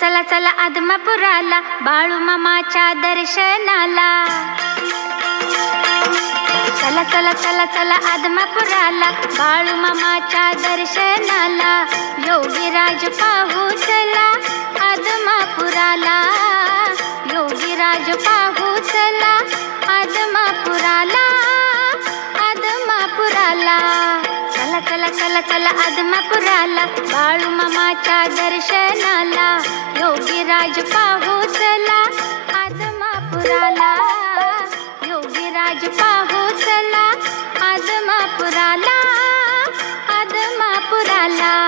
चला चला आदमापुराला बाळू मामाच्या दर्शनाला. चला चला चला चला आदमापुराला बाळू मामाच्या दर्शनाला. योगीराज पाहू चला आदमापुराला. योगीराज पाहू चला चला आदमापुराला बाळू मामाच्या दर्शनाला योगी राज पाहू चला आदमापुराला योगी राज पाहू चला आदमापुराला आदमापुराला.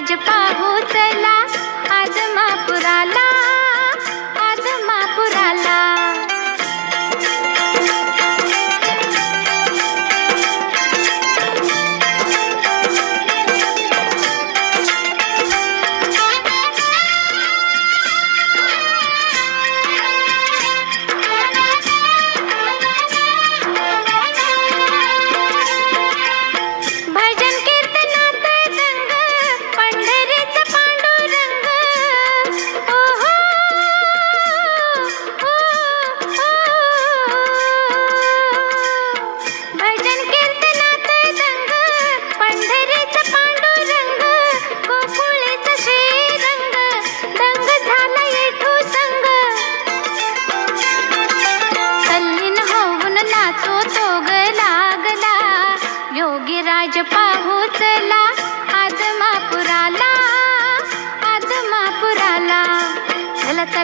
आज पाहू चला.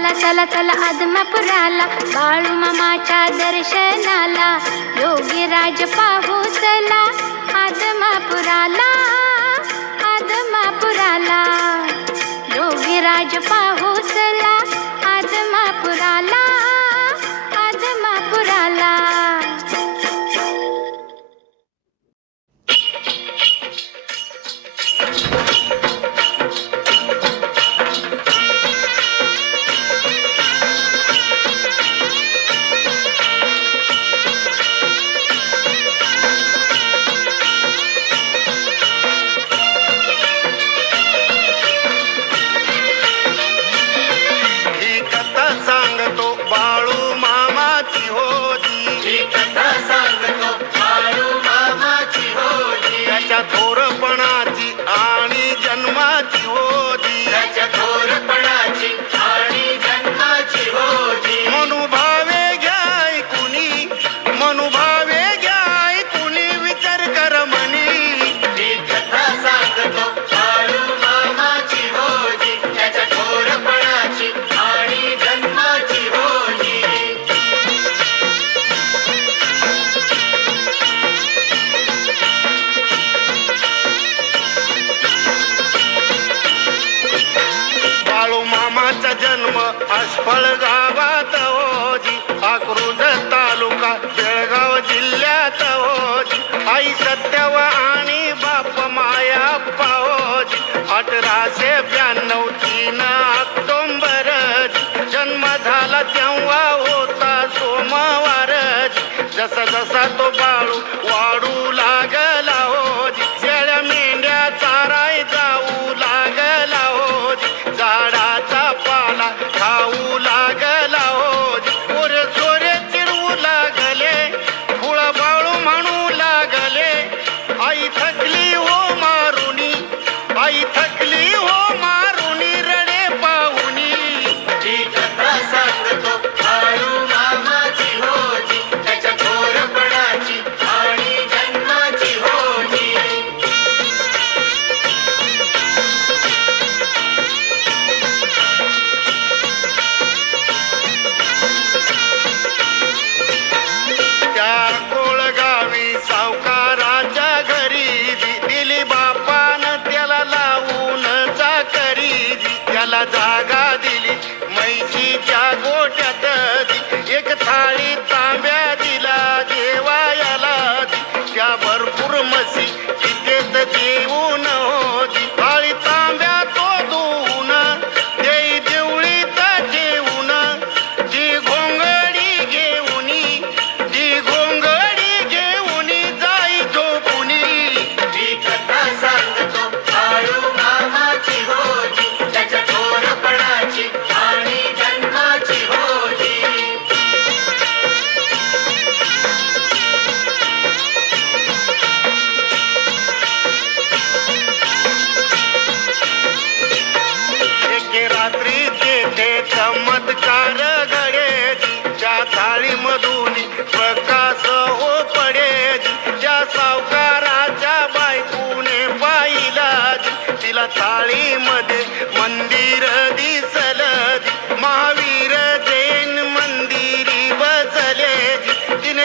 चला चला चला आदमापुराला. बाळू मामाच्या दर्शनाला. योगी राज पाहू चला आदमापुराला आदमापुराला. योगी राज पाहू फळगावात ओजी आक्रोज तालुका जळगाव जिल्ह्यात ओजी आई सत्यव आणि बाप माया पाओजी अठराशे ब्याण्णव तीन ऑक्टोंबर जन्म झाला तेव्हा होता सोमवार जसा जसा तो बाळू वाढू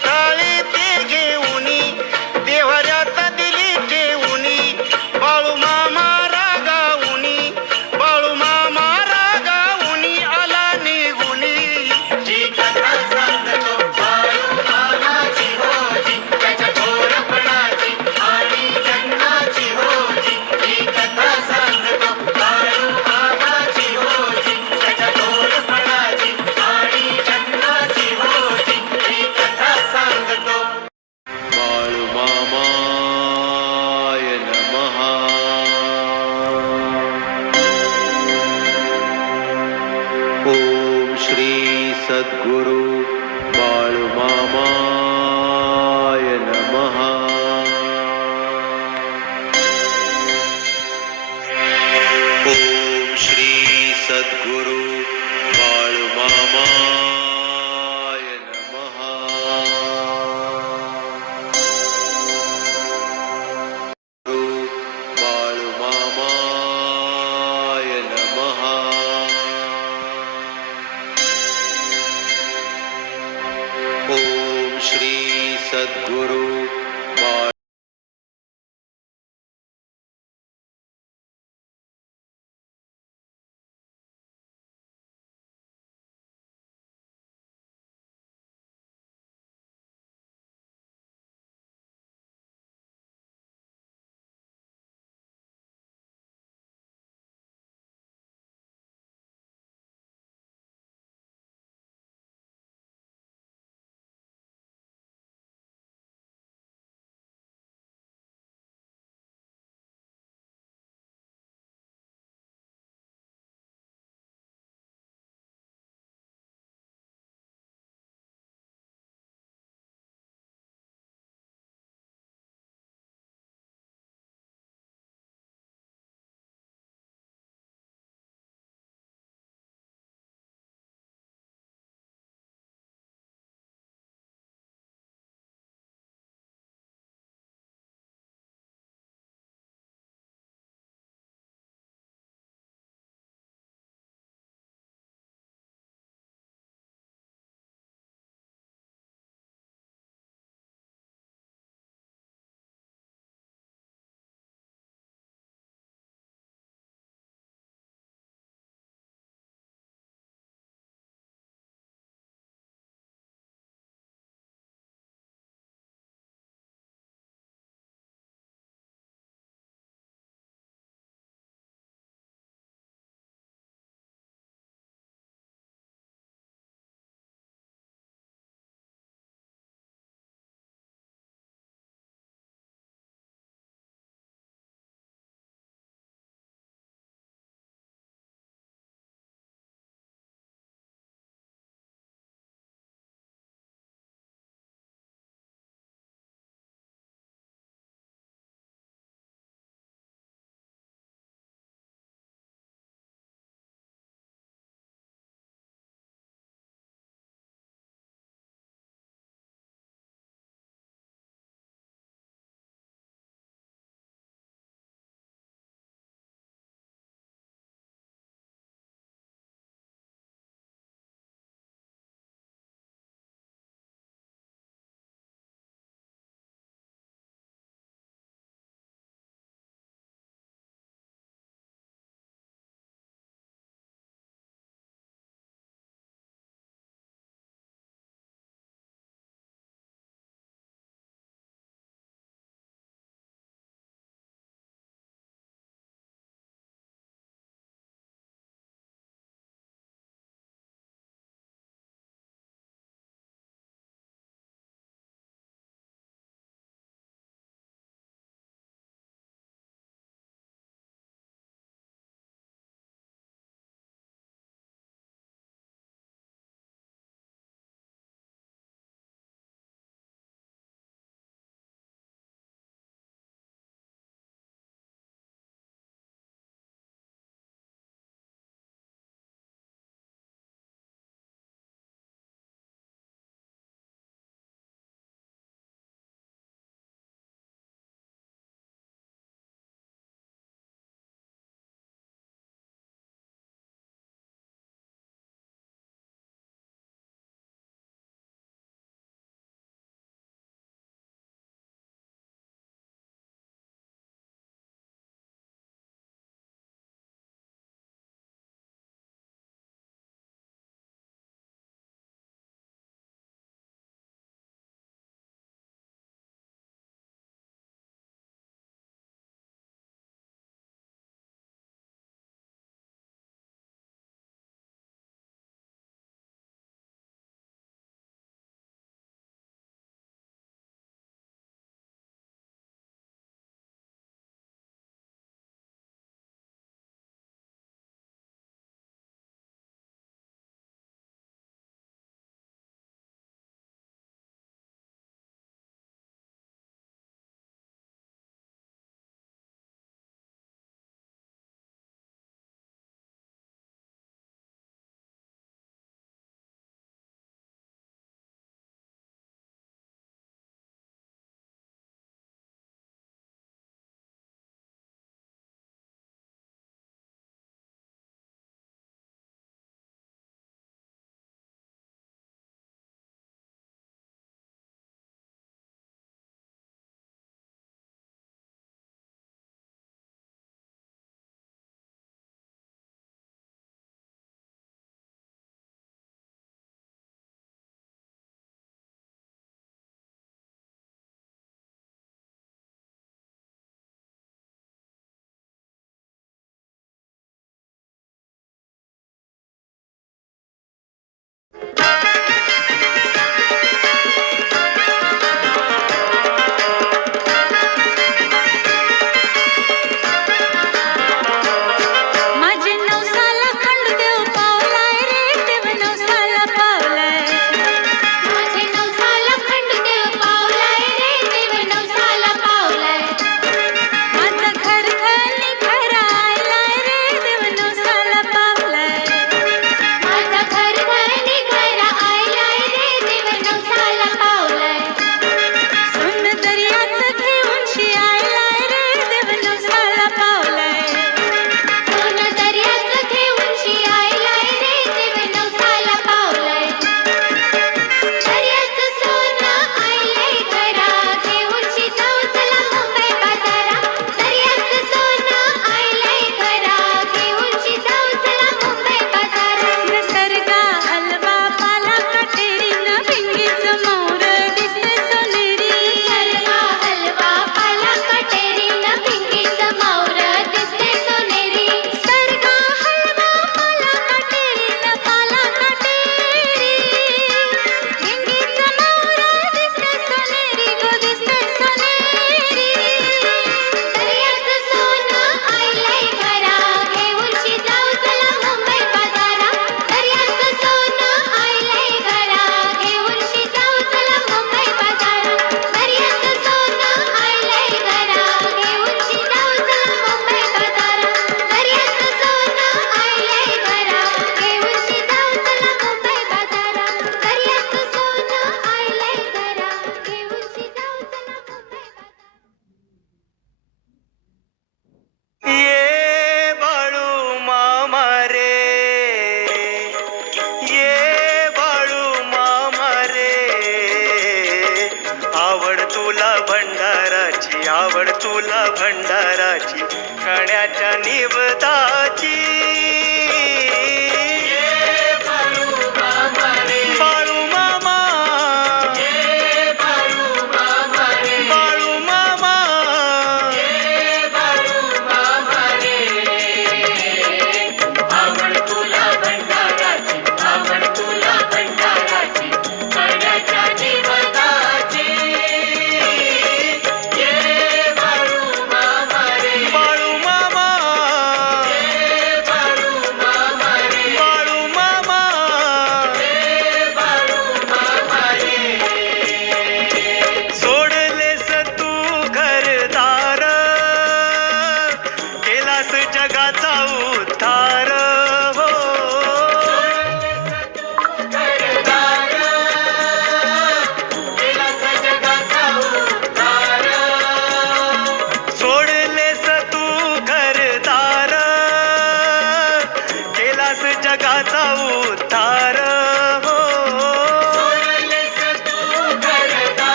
தாளி தே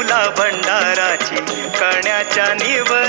आवड भंडाराची कण्याच्या निवड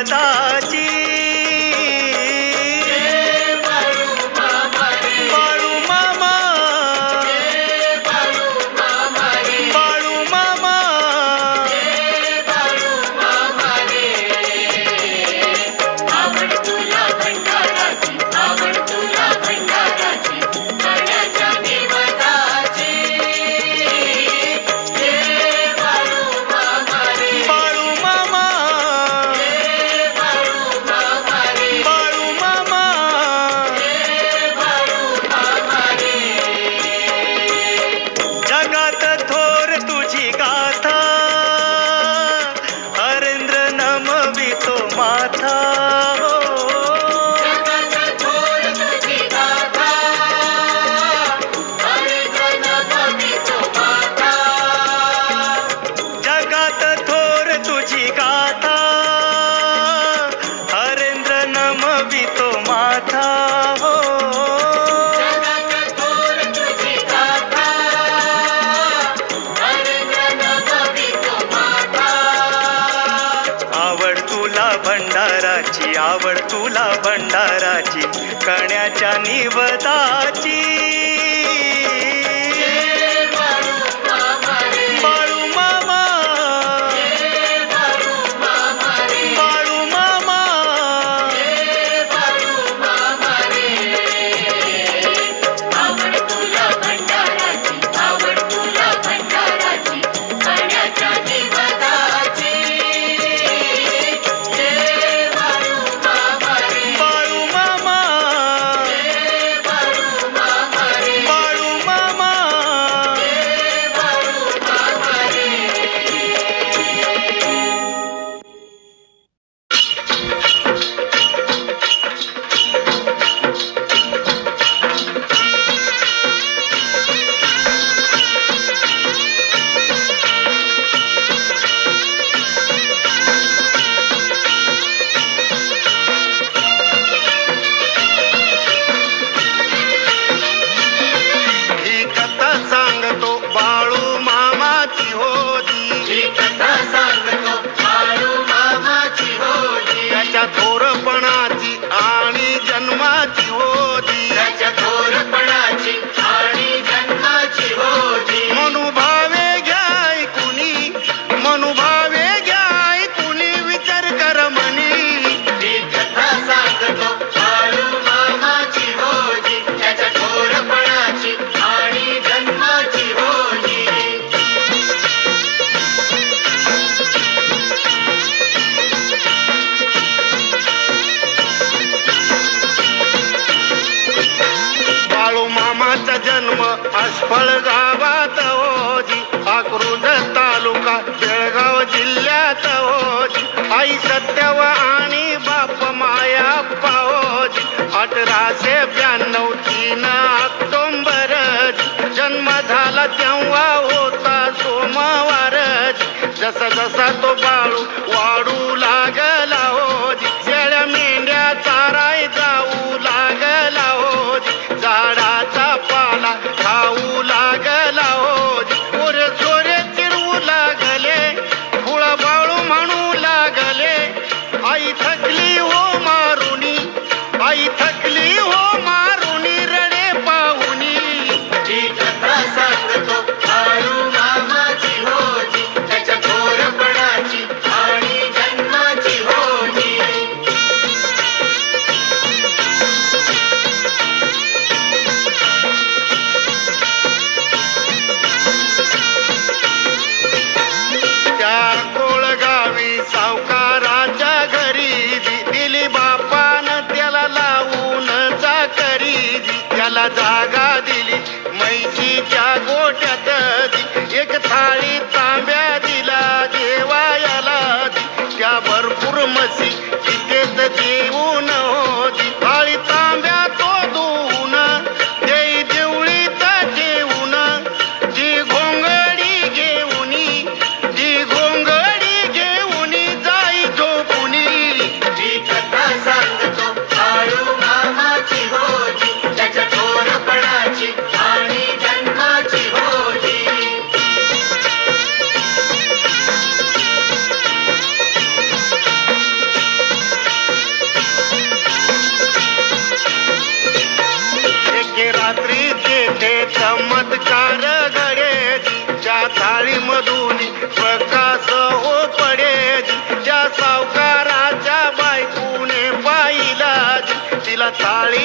माझा जन्म आसफळ गावात ओजी आक्रोद तालुका बेळगाव जिल्ह्यात ओजी आई सत्यव आणि बाप माया पाओजी अठराशे ब्याण्णव तीन ऑक्टोंबर जन्म झाला तेव्हा होता सोमवार जसा जसा तो காளி